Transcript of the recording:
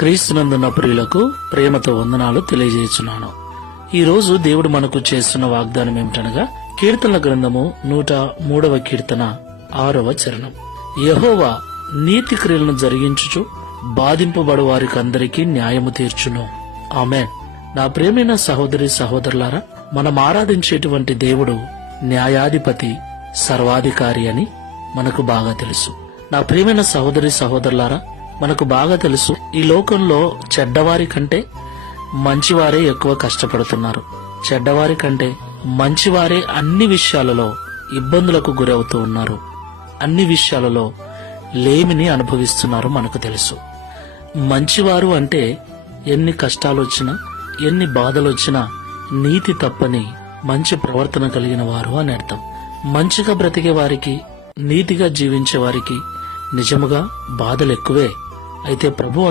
క్రీస్తునందున్న ప్రియులకు ప్రేమతో వందనాలు తెలియజేస్తున్నాను. ఈ రోజు దేవుడు మనకు చేస్తున్న వాగ్దానం ఏమిటనగా కీర్తనల గ్రంథము 103వ కీర్తన 6వ చరణం. యెహోవా నీతి క్రియలను జరిగించుచు బాధింపబడు వారికందరికీ న్యాయము తీర్చును. ఆమేన్. నా ప్రియమైన సహోదరి సహోదరులారా, మనం ఆరాధించేటువంటి దేవుడు న్యాయాధిపతి, సర్వాధికారి అని మనకు బాగా తెలుసు. నా ప్రియమైన సహోదరి సహోదరులారా, మనకు బాగా తెలుసు ఈ లోకంలో చెడ్డవారి కంటే మంచివారే ఎక్కువ కష్టపడుతున్నారు. చెడ్డవారి కంటే మంచివారే అన్ని విషయాలలో ఇబ్బందులకు గురవుతూ ఉన్నారు. అన్ని విషయాలలో లేమిని అనుభవిస్తున్నారు. మనకు తెలుసు మంచివారు అంటే ఎన్ని కష్టాలు వచ్చినా, ఎన్ని బాధలు వచ్చినా నీతి తప్పని మంచి ప్రవర్తన కలిగిన వారు అని అర్థం. మంచిగా బ్రతికే వారికి, నీతిగా జీవించే వారికి నిజముగా బాధలు ఎక్కువే. అయితే ప్రభు